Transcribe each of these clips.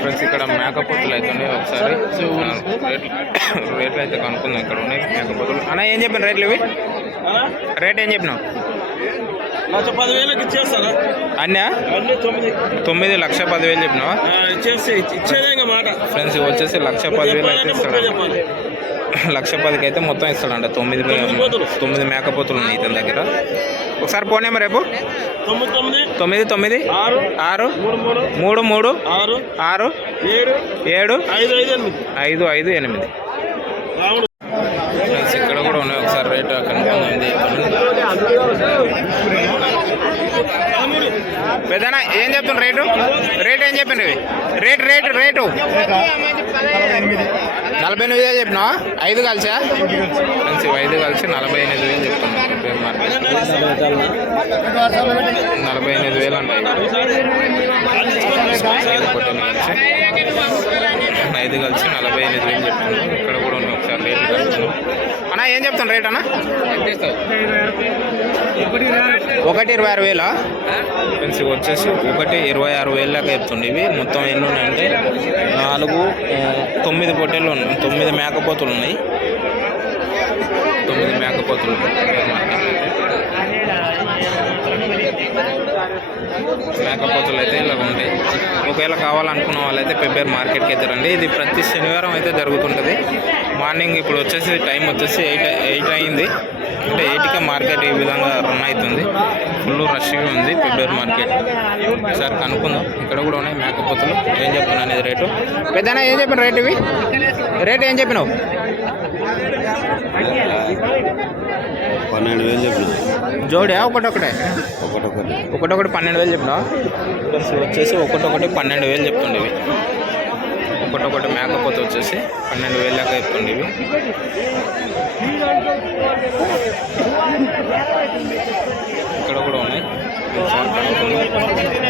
Friends ఇక్కడ మేకపోతులు అయితే ఉన్నాయి ఒకసారి. రేట్లు అయితే కనుక్కుందాం ఇక్కడ ఉన్నాయి మేకపోతులు. అన్న ఏం చెప్పిన రేట్లు ఇవి? రేట్ ఏం చెప్పినావు? అన్నా తొమ్మిది. లక్ష పదివేలు చెప్పినావా? మాట. ఫ్రెండ్స్ ఇవి వచ్చేసి లక్ష పదివేలు అయితే ఇస్తాడు లక్ష పదికి అయితే మొత్తం ఇస్తాడంట. తొమ్మిది. తొమ్మిది మేకపోతులు ఉన్నాయి ఇతని దగ్గర. ఒకసారి ఫోన్ నెంబర్ రేపు తొమ్మిది తొమ్మిది ఆరు ఆరు మూడు మూడు ఆరు ఆరు ఏడు ఏడు ఐదు ఐదు ఎనిమిది. ఇక్కడ కూడా ఉన్నాయి. ఒకసారి రేట్ కనుక్కుందాం ఇది పెద్దనా ఏం చెప్తున్నారు రేటు? రేట్ ఏం చెప్పిండ్రు ఇవి? Rate rate rate. నలభై ఎనిమిది వేలు చెప్పినావా? ఐదు కలిసా? ఇవి ఐదు కలిసి నలభై ఎనిమిది వేలు మార్కెట్ నలభై ఎనిమిది వేలు అంటాయి ఐదు కలిసి నలభై ఎనిమిది వేలు చెప్తాను ఇక్కడ కూడా ఉంది ఒకసారి రేట్ కలుపుతున్నాం అన్నా ఏం చెప్తాను రేట్ అన్నా? ఒకటి ఇరవై ఆరు వేలా? ఫ్రెండ్స్ ఇవి వచ్చేసి ఒకటి ఇరవై ఆరు వేల చెప్తుండే ఇవి. మొత్తం ఎన్ని ఉన్నాయంటే నాలుగు తొమ్మిది పొట్టేలు ఉన్నాయి. తొమ్మిది మేకపోతులు ఉన్నాయి. తొమ్మిది మేకపోతులు మేకపోతులు అయితే ఇలా ఉంటాయి ఒకవేళ కావాలనుకున్న వాళ్ళైతే పెబ్బేరు మార్కెట్కి అయితే రండి ఇది ప్రతి శనివారం అయితే జరుగుతుంటుంది. మార్నింగ్ ఇప్పుడు వచ్చేసి టైం వచ్చేసి ఎయిట్ ఎయిట్ అయింది. అంటే ఎయిట్కే మార్కెట్ ఈ విధంగా రన్ అవుతుంది. ఫుల్ రష్గా ఉంది పెబ్బేరు మార్కెట్. ఒకసారి కనుక్కుందాం. ఇక్కడ కూడా ఉన్నాయి మేకపోతులు. ఏం చెప్పాను అనేది రేటు? పెద్దనా ఏం చెప్పిన రేట్ ఇవి? రేట్ ఏం చెప్పినావు? పన్నెండు వేలు చెప్పిన. జోడియా? ఒకటొకటే? ఒకటొకటి. ఒకటొకటి పన్నెండు వేలు చెప్పినా? ప్లస్ వచ్చేసి ఒకటొకటి పన్నెండు వేలు చెప్తుండే ఇవి. ఒకటొకటి మేకపోతే వచ్చేసి పన్నెండు వేలు దాకా చెప్తుండే ఇవి. ఇక్కడ కూడా ఉన్నాయి.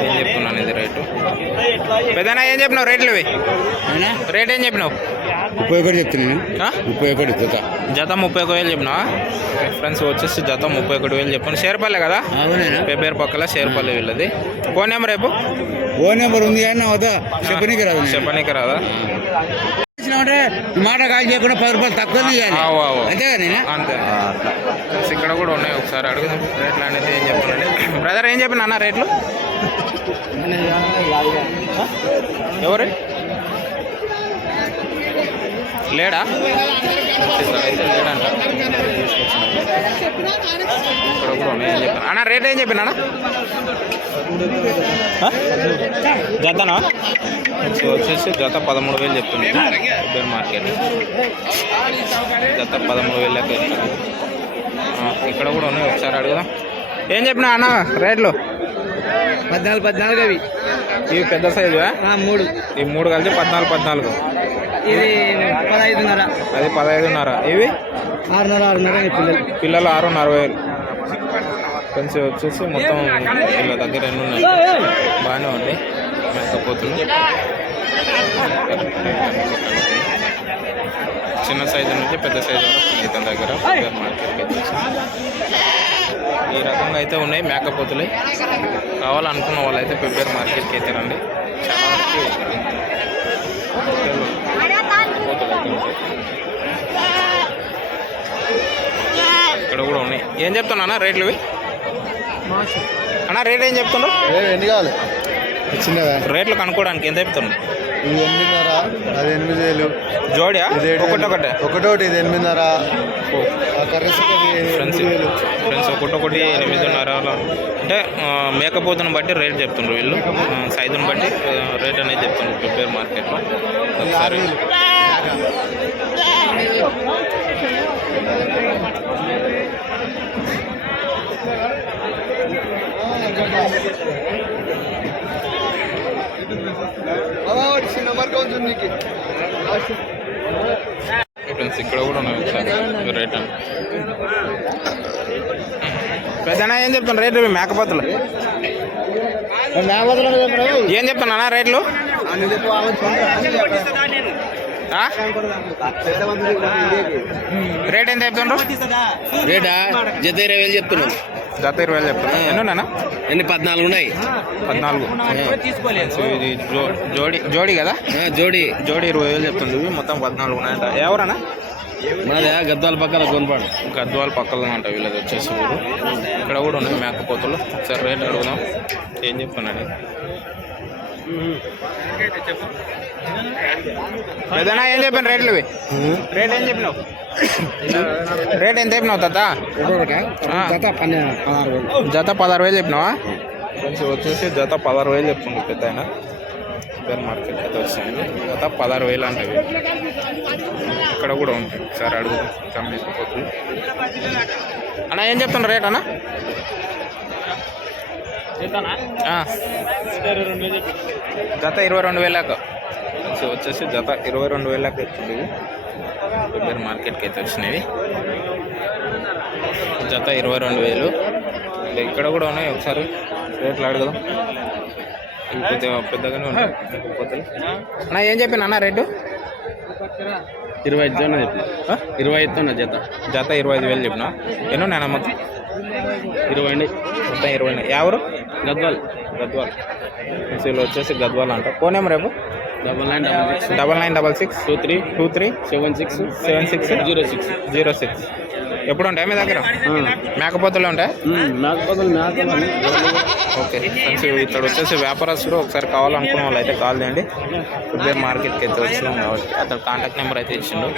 ఏం చెప్తున్నాను ఇది రేటు? పెద్దనా ఏం చెప్పినావు రేట్లు ఇవి? రేట్ ఏం చెప్పినావు? ముప్పై ఒకటి చెప్తున్నాను? ముప్పై ఒకటి జత. జత ముప్పై ఒక వేలు చెప్పినా? ఫ్రెండ్స్ వచ్చేసి జత ముప్పై ఒకటి వేలు చెప్పాను షేర్పల్లె కదా? పెబ్బేరు పక్కల షేర్పల్లి వీళ్ళది. ఫోన్ నెంబర్ రేపు ఓ నెంబర్ ఉంది కానీ వద్దా. చెప్పనీకి రాదు. చెప్పనీకి రాదా? మాట కాల్ చేయకుండా పది రూపాయలు నేను? అంతే. ఇక్కడ కూడా ఉన్నాయి. ఒకసారి అడుగుదాం. రేట్లు అనేది ఏం చెప్పానండి బ్రదర్ ఏం చెప్పిన అన్న రేట్లు? ఎవరు? లేడా? లేడంట ఇక్కడ కూడా ఉన్నాయి ఏం చెప్పాను అన్న రేట్ ఏం చెప్పిన? జతనా? సో వచ్చేసి జత పదమూడు వేలు చెప్తుంది. ఇద్దరు మార్కెట్. జత పదమూడు వేలు లెక్క చెప్తుంది ఆ, ఇక్కడ కూడా ఉన్నాయి. ఒకసారి అడుగుదాం. ఏం చెప్పినా అన్న రేట్లు? పద్నాలుగు పద్నాలుగు అవి. ఇవి పెద్ద సైజు మూడు. ఈ మూడు కలిసి పద్నాలుగు పద్నాలుగు. ఇది పదహైదున్నర. అది పదహైదున్నర. ఇవి? ఆరున్నర ఆరున్నర పిల్లలు. పిల్లలు ఆరున్నర వేలు. పెన్సి వచ్చేసి మొత్తం వీళ్ళ దగ్గర ఎన్ని ఉన్నాయి? బాగానే ఉంది. మేకపోతులు చిన్న సైజు నుంచి పెద్ద సైజు వరకు ఇతని దగ్గర మార్కెట్కి ఈ రకంగా అయితే ఉన్నాయి మేకపోతులు కావాలనుకున్న వాళ్ళు అయితే పెబ్బేరు మార్కెట్కి అయితే రండి. చాలా వరకు పొట్టేలు, మేకపోతులు అయితే ఉంటాయి. ఇక్కడ కూడా ఉన్నాయి. ఏం చెప్తున్నా రేట్లు అన్న రేట్ ఏం చెప్తుండ్రు ఎన్ని కావాలి? రేట్లు కనుక్కోవడానికి ఎంత చెప్తుండ్రు ఇది ఎనిమిదిన్నర అది ఎనిమిది వేలు. జోడియా? ఒకటి. ఒకటే? ఒకటోటి ఇది ఎనిమిదిన్నర. ఫ్రెండ్స్ ఫ్రెండ్స్ ఒకటొకటి ఎనిమిదిన్నర అంటే మేకపోతుని బట్టి రేట్ చెప్తుండ్రు వీళ్ళు. సైజుని బట్టి రేట్ అనేది చెప్తుండ్రు ప్రిపేర్ మార్కెట్లో ఒకసారి చిన్న మార్గం ఉంది నీకు ఫ్రెండ్స్ ఇక్కడ కూడా ఉన్నాయి ఒకసారి. రేట్ అని పెద్దనా ఏం చెప్తున్నా రేట్లు ఇవి మేకపోతులు. ఏం చెప్తున్నా రేట్లు? ఆ? రేట్ ఎంత చెప్తుండ్రు? రేటా? జత ఇరవై వేలు చెప్తున్నాం. జత ఇరవై వేలు చెప్తాను ఎన్ని ఉన్నానా ఎన్ని? పద్నాలుగు ఉన్నాయి. పద్నాలుగు. ఇది జోడి జోడి కదా? ఆ, జోడి. జోడి ఇరవై వేలు చెప్తుంది మొత్తం పద్నాలుగు ఉన్నాయంట. ఎవరన్నా? మనది గద్దాల పక్కన కొనపాడు గద్వాల పక్కన అంట వీళ్ళది వచ్చేసి ఊరు. ఇక్కడ కూడా ఉన్నాయి మేకపోతులు ఒకసారి రేట్ అడుగుదాం. ఏం చెప్తున్నాడు? పెద్దనా ఏం చెప్పాను? రేట్లు రేట్ ఏం చెప్పినావు? రేట్ ఎంత చెప్పినావు తాత? ఆ. జత పదహారు వేలు చెప్పినావా? కొంచెం వచ్చేసి జత పదహారు వేలు చెప్తుంది పెద్ద ఆయన సూపర్ మార్కెట్ అయితే వచ్చింది. జత పదహారు వేలు అంటే. ఇక్కడ కూడా ఉంది. సార్ అడుగుదాం చంపేసిపోతుంది అన్న ఏం చెప్తున్నా రేట్ అన్న. జత ఇరవై రెండు వేలకు. సో వచ్చేసి జత ఇరవై రెండు వేలకు ఇవి సూపర్ మార్కెట్కి అయితే వచ్చినవి జత ఇరవై రెండు వేలు. ఇంకా ఇక్కడ కూడా ఉన్నాయి. ఒకసారి రేట్లు అడగదాం. పెద్దగానే ఉన్నాయి. అన్న ఏం చెప్పిన అన్న రేటు? ఇరవై ఐదు చెప్పిన? ఇరవై ఐదు జత. జత ఇరవై ఐదు వేలు చెప్పిన ఎన్ని మొత్తం? ఇరవై అండి మొత్తం ఇరవై ఎవరు? గద్వాల్. గద్వాల్. వీళ్ళు వచ్చేసి గద్వాల్ అంట. ఫోన్ ఏమో రేపు double nine double six. Double nine double six. Two three. Two three. Seven six. Seven six. Zero six. Zero six. ఎప్పుడు ఉంటాయి మీ దగ్గర? మేకపోతులు ఉంటాయి? నాకు బదులు నాకు ఓకే. ఫ్రెండ్స్ ఇక్కడ వచ్చేసి వ్యాపారస్తుడు ఒకసారి కావాలనుకున్న వాళ్ళు అయితే కాల్ చేయండి. ఫుడ్వేర్ మార్కెట్కి అయితే వచ్చినాం కాబట్టి అతను కాంటాక్ట్ నెంబర్ అయితే ఇచ్చిండు.